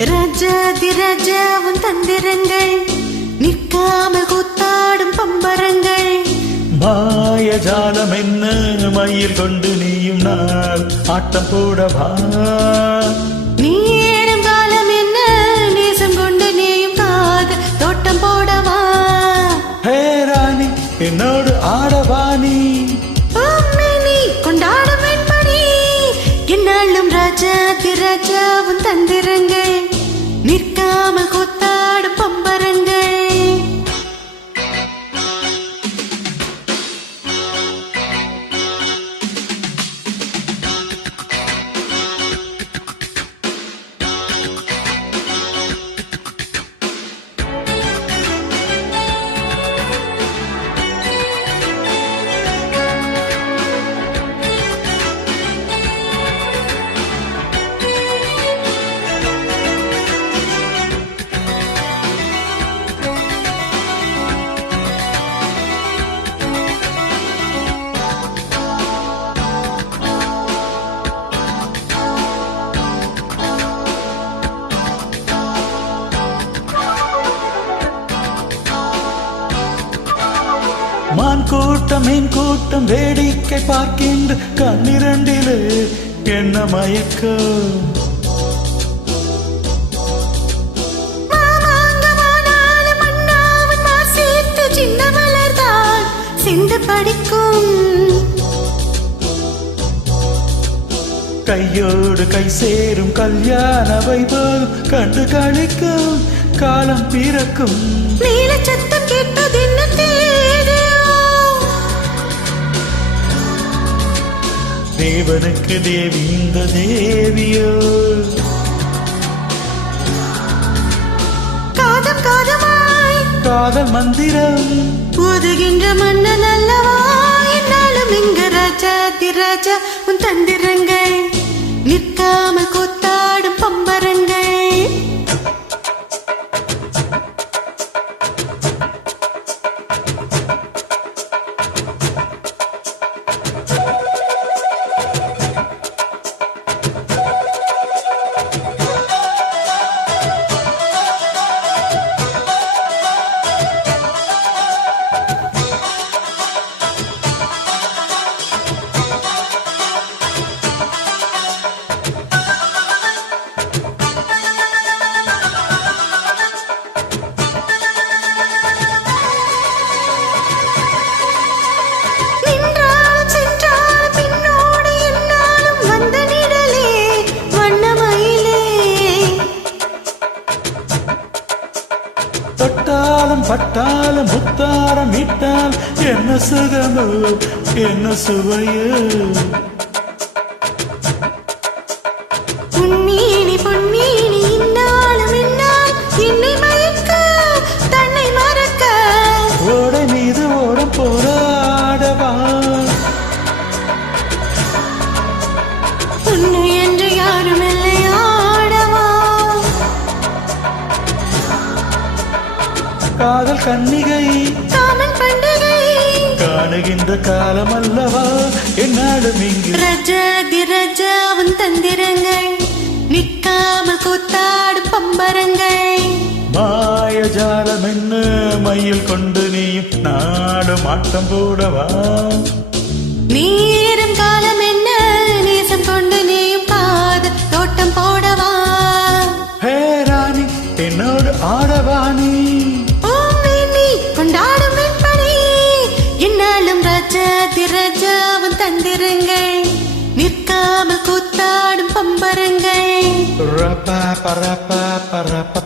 ராஜாதி ராஜாவும் தந்திரங்கள் நிற்காமல் கூத்தாடும் பம்பரங்கள் மாயஜாலம் என்ன மயில் கொண்டு நீயும் நான் ஆட்டம் போடவா நீரும் காலம் என்ன நேசம் கொண்டு நீயும் காது தோட்டம் போடவா ஹே ராணி என்னோடு ஆடவாணி கொண்டாடும் வெண்மணி என்னாலும் ராஜாதி ராஜாவும் தந்திரங்கள் நிற்காமல் கூத்தாடும் பம்பரங்கள் மான் கூட்டம் மீன் கூட்டம் வேடிக்கை பார்க்கின்ற கண்ணிரண்டிலே என்ன மயக்கம் கையோடு கை சேரும் கல்யாண வைபோல் கண்டு கழிக்கும் காலம் பிறக்கும் நீல சத்தம் கேட்டது தேவனுக்கு தேவி இந்த தேவியோ காதம் காதமாய் காதல் மந்திரம் ஊதுகின்ற மன்னன் அல்லவா என்னாலும் இங்கு ராஜாதி ராஜா உன் தந்திரங்கள் நிற்காமல் கூத்தாடும் பம்பரங்கள் தொட்டாலும் பட்டாலும் முத்தாரம் இட்டால் என்ன சுகமோ என்ன சுவையோ பொன்னீனி பொன்னீனி இன்னாலும் இன்னால் என்னை மயக்க தன்னை மறக்க ஓடை மீது ஓடம் போராடவா உன்னை என்று யாரும் இல்லை ஆடவா காதல் கன்னிகை காமன் பண்டிகை காணுகின்ற காலம் அல்லவா என்னாலும் இங்கு ராஜாதி ராஜாவும் தந்திரங்கள் நிற்காமல் கூத்தாடும் பம்பரங்கள் மாயஜாலம் என்ன மயில் கொண்டு நீயும் நாடும் ஆட்டம் போடவா நீரும் காலம் என்ன நேசம் கொண்டு நீயும் காது தோட்டம் போடவா ஹே ராணி என்னோடு ஆடவாணி கொண்டாடும் வெண்பணி என்னாலும் ராஜாதி ராஜாவும் தந்திரங்கள் நிற்காமல் கூத்தாடும் பம்பரங்கள் ரப்பா பரப்பா பரப்பா